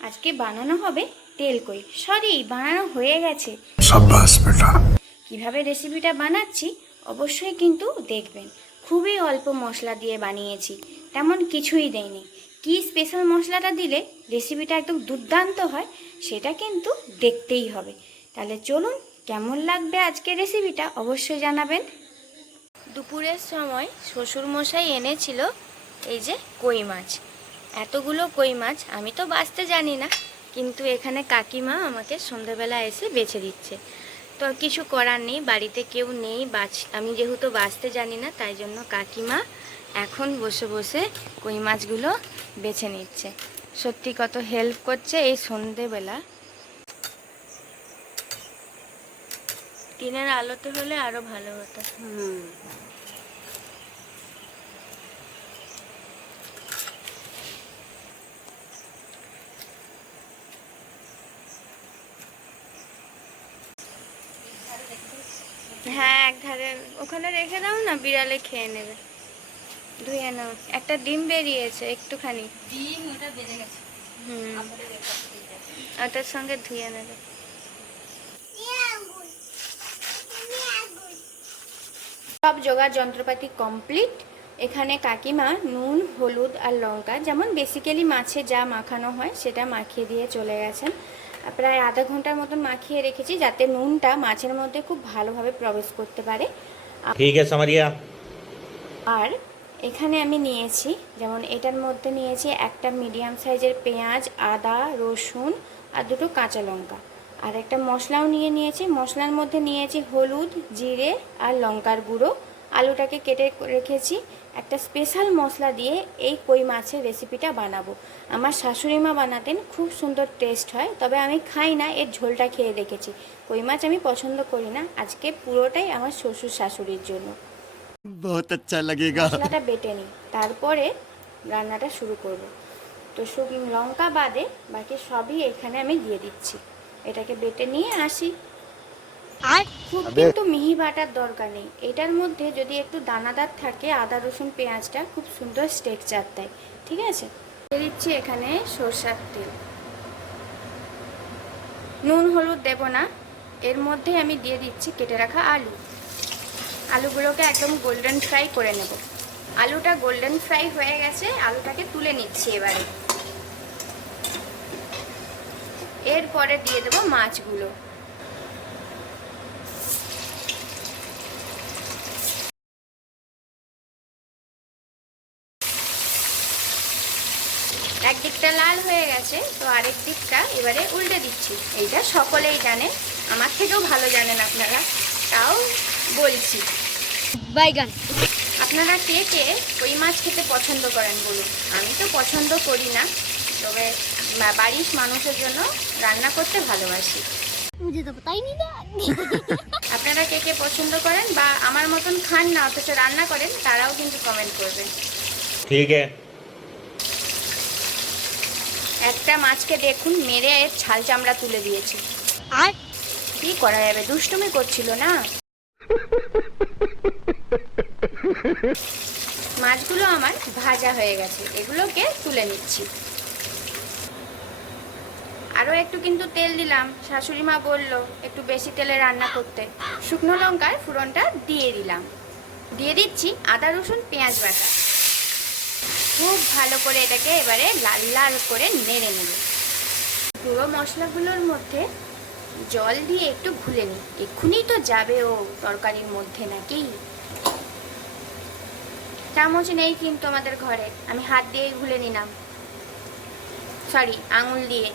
আজকে বানানো হবে তেল কই, সরি বানানো হয়ে গেছে। शाबाश बेटा। কিভাবে রেসিপিটা বানাচ্ছি অবশ্যই কিন্তু দেখবেন। খুবই অল্প মশলা দিয়ে বানিয়েছি, তেমন কিছুই দেয়নি। কি স্পেশাল মশলাটা দিলে রেসিপিটা একদম দুর্দান্ত হয় সেটা কিন্তু দেখতেই হবে। তাহলে চলুন, কেমন লাগবে আজকের রেসিপিটা অবশ্যই জানাবেন। দুপুরের সময় শ্বশুরমশাই এনেছিল এই যে কই মাছ। এতগুলো কই মাছ আমি তো বাছতে জানি না, কিন্তু এখানে কাকিমা আমাকে সন্ধ্যাবেলা এসে বেছে দিচ্ছে। তো কিছু করার নেই, বাড়িতে কেউ নেই, আমি যেহেতু বাছতে জানি না, তাই জন্য কাকিমা এখন বসে বসে কই মাছগুলো বেছে নিচ্ছে। সত্যি কত হেল্প করছে এই সন্ধেবেলা। দিনের আলোতে হলে আরো ভালো হতো। হ্যাঁ, এক ধারে ওখানে রেখে দাও না, বিড়ালে খেয়ে নেবে। ধুয়ে নাও। একটা ডিম বেরিয়েছে একটুখানি। ডিম ওটা বেড়ে গেছে। ওটার সঙ্গে ধুয়ে নেবে। সব জোগাড় যন্ত্রপাতি কমপ্লিট। এখানে কাকিমা নুন, হলুদ আর লঙ্কা, যেমন বেসিক্যালি মাছে যা মাখানো হয় সেটা মাখিয়ে দিয়ে চলে গেছেন। প্রায় আধা ঘন্টার মতন মাখিয়ে রেখেছি, যাতে নুনটা মাছের মধ্যে খুব ভালোভাবে প্রবেশ করতে পারে। ঠিক আছে समरिया। আর এখানে আমি নিয়েছি, যেমন এটার মধ্যে নিয়েছি একটা মিডিয়াম সাইজের পেঁয়াজ, আদা, রসুন আর দুটো কাঁচা লঙ্কা। আর একটা মশলাও নিয়েছি। মশলার মধ্যে নিয়েছি হলুদ, জিরে আর লঙ্কার গুঁড়ো। আলুটাকে কেটে রেখেছি। একটা স্পেশাল মশলা দিয়ে এই কই মাছের রেসিপিটা বানাবো। আমার শাশুড়ি মা বানাতেন, খুব সুন্দর টেস্ট হয়, তবে আমি খাই না, এর ঝোলটা খেয়ে দেখেছি। কই মাছ আমি পছন্দ করি না। আজকে পুরোটাই আমার শ্বশুর শাশুড়ির জন্য। बहुत अच्छा लगेगा। মশলাটা বেটে নিই, তারপরে রান্নাটা শুরু করব। তো শুকনো লঙ্কা বাদে বাকি সবই এখানে আমি দিয়ে দিচ্ছি। এটাকে বেটে নিয়ে আসি। আর খুব কিন্তু মিহি বাটার দরকার নেই। এটার মধ্যে যদি একটু দানাদার থাকে আদা, রসুন, পেঁয়াজটা খুব সুন্দর টেক্সচার দেয়। ঠিক আছে, দিয়ে দিচ্ছি এখানে সরষের তেল। নুন হলুদ দেব না, এর মধ্যে আমি দিয়ে দিচ্ছি কেটে রাখা আলু। আলুগুলোকে একদম গোল্ডেন ফ্রাই করে নেব। আলুটা গোল্ডেন ফ্রাই হয়ে গেছে, আলুটাকে তুলে নিচ্ছি এবারে। এরপরে দিয়ে দেবো মাছগুলো। একদিকটা লাল হয়ে গেছে, তো আরেক দিকটা এবারে উল্টে দিচ্ছি। এইটা সকলেই জানেন, আমার থেকেও ভালো জানেন আপনারা, তাও বলছি। বাইগান। আপনারা কে কে কই মাছ খেতে পছন্দ করেন বলুন। আমি তো পছন্দ করি না, তবে বাড়ির মানুষের জন্য রান্না করতে ভালোবাসি। मुझे तो पता ही नहीं था। আপনারা কে কে পছন্দ করেন বা আমার মতন খান না অথচ রান্না করেন, তারাও কিন্তু কমেন্ট করবেন। ठीक है। একটা মাছকে দেখুন মেরে এর ছাল চামড়া তুলে দিয়েছি। আর কি করা যাবে, দুষ্টুমি করছিল না। মাছগুলো আমার ভাজা হয়ে গেছে, এগুলোকে তুলে নিচ্ছি। আরও একটু কিন্তু তেল দিলাম, শাশুড়ি মা বললো একটু বেশি তেলে রান্না করতে। শুকনো লঙ্কার ফোড়নটা দিয়ে দিলাম। দিয়ে দিচ্ছি আদা, রসুন, পেঁয়াজ বাটা। খুব ভালো করে এটাকে এবারে লাল লাল করে নেড়ে নেব। পুরো মশলাগুলোর মধ্যে জল দিয়ে একটু ঘুলে নিই। এক্ষুনি তো যাবে ও তরকারির মধ্যে নাকি। চামচ নেই কিন্তু আমাদের ঘরে, আমি হাত দিয়েই ঘুলে নিলাম, সরি আঙুল দিয়ে।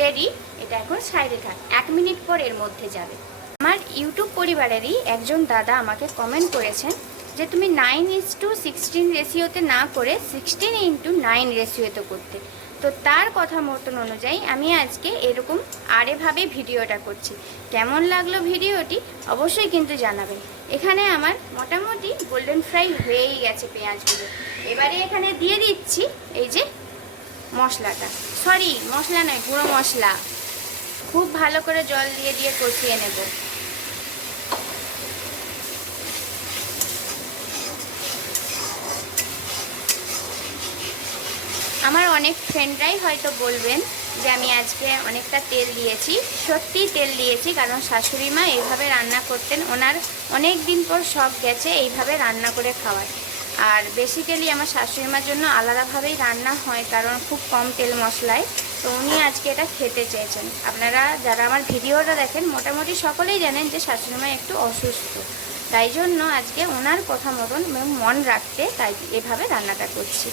রেডি, এটা এখন সাইডে থাক, 1 মিনিট পর এর মধ্যে যাবে। আমার ইউটিউব পরিবারেরই একজন দাদা আমাকে কমেন্ট করেছেন যে তুমি 9:16 রেশিওতে না করে 16:9 রেশিওতে করতে। তো তার কথা মতন অনুযায়ী আমি আজকে এরকম আরেভাবে ভিডিওটা করছি। কেমন লাগলো ভিডিওটি অবশ্যই কিন্তু জানাবেন। এখানে আমার মোটামুটি গোল্ডেন ফ্রাই হয়েই গেছে পেঁয়াজগুলো। এবারে এখানে দিয়ে দিচ্ছি এই যে মশলাটা, সরি মশলা নয়, গুঁড়ো মশলা। খুব ভালো করে জল দিয়ে দিয়ে কষিয়ে নেব। আমার অনেক ফ্রেন্ডরাই হয়তো বলবেন যে আমি আজকে অনেকটা তেল দিয়েছি। সত্যিই তেল দিয়েছি, কারণ শাশুড়ি মা এইভাবে রান্না করতেন। ওনার অনেক দিন পর শখ গেছে এইভাবে রান্না করে খাওয়ার। আর বেসিক্যালি আমার শাশুড়ি মার জন্য আলাদাভাবেই রান্না হয়, কারণ খুব কম তেল মশলায়। তো উনি আজকে এটা খেতে চেয়েছেন। আপনারা যারা আমার ভিডিওটা দেখেন মোটামুটি সকলেই জানেন যে শাশুড়ি মা একটু অসুস্থ, তাই জন্য আজকে ওনার কথা মতন মন রাখতে তাই এভাবে রান্নাটা করছি।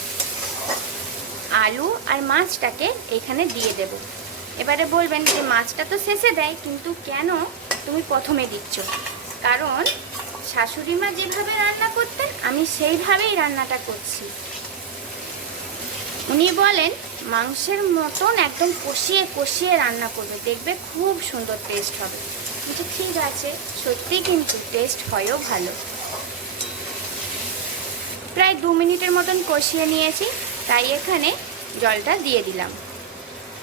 আলু আর মাছটাকে এখানে দিয়ে দেব। এবারে বলবেন যে মাছটা তো শেষে দেয়, কিন্তু কেন তুমি প্রথমে দিচ্ছ? কারণ শাশুড়ি মা যেভাবে রান্না করতেন আমি সেইভাবেই রান্নাটা করছি। উনি বলেন মাংসের মতন একদম কষিয়ে কষিয়ে রান্না করবে, দেখবে খুব সুন্দর টেস্ট হবে। কিন্তু ঠিক আছে, সত্যি কিন্তু টেস্ট হয়ও ভালো। প্রায় 2 মিনিটের মতন কষিয়ে নিয়েছি, তাই এখানে জলটা দিয়ে দিলাম।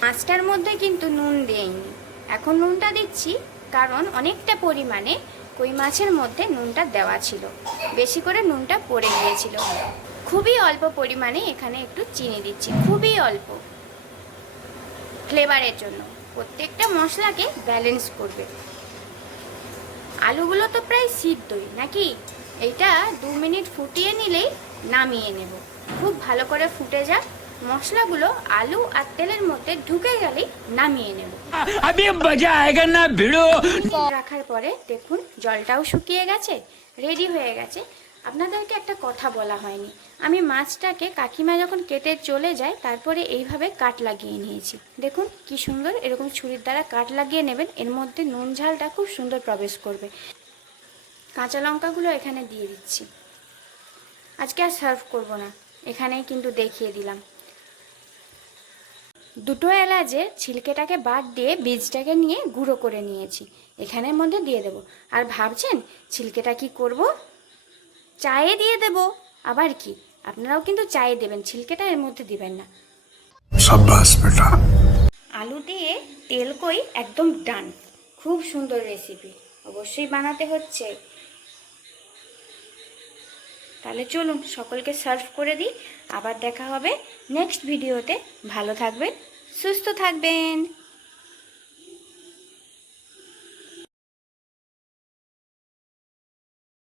মাছটার মধ্যে কিন্তু নুন দেইনি, এখন নুনটা দিচ্ছি, কারণ অনেকটা পরিমাণে কই মাছের মধ্যে নুনটা দেওয়া ছিল, বেশি করে নুনটা পড়ে গিয়েছিল। খুবই অল্প পরিমাণে এখানে একটু চিনি দিচ্ছি, খুবই অল্প, ফ্লেভারের জন্য, প্রত্যেকটা মশলাকে ব্যালেন্স করবে। আলুগুলো তো প্রায় সিদ্ধই নাকি, এইটা 2 মিনিট ফুটিয়ে নিলেই নামিয়ে নেব। খুব ভালো করে ফুটে যাক, মশলাগুলো আলু আর তেলের মধ্যে ঢুকে গেলেই নামিয়ে নেব। রাখার পরে দেখুন জলটাও শুকিয়ে গেছে, রেডি হয়ে গেছে। আপনাদেরকে একটা কথা বলা হয়নি, আমি মাছটাকে কাকিমা যখন কেটে চলে যায় তারপরে এইভাবে কাট লাগিয়ে নিয়েছি। দেখুন কি সুন্দর, এরকম ছুরির দ্বারা কাট লাগিয়ে নেবেন, এর মধ্যে নুন ঝালটা খুব সুন্দর প্রবেশ করবে। কাঁচা লঙ্কাগুলো এখানে দিয়ে দিচ্ছি। আজকে আর সার্ভ করব না, এখানেই কিন্তু দেখিয়ে দিলাম। 2 এলাচের ছিলকেটাকে বাদ দিয়ে বীজটাকে নিয়ে গুঁড়ো করে নিয়েছি, এখানের মধ্যে দিয়ে দেব। আর ভাবছেন ছিলকেটা কি করব? চায়ে দিয়ে দেব। আবার কি, আপনারাও কিন্তু চায়ে দেবেন, ছিলকেটা এর মধ্যে দিবেন না। शाबाश बेटा। আলু দিয়ে তেল কই একদম ডান। খুব সুন্দর রেসিপি, অবশ্যই বানাতে হচ্ছে। তাহলে চলুন সকলকে সার্ভ করে দিই। আবার দেখা হবে নেক্সট ভিডিওতে। ভালো থাকবেন, সুস্থ থাকবেন।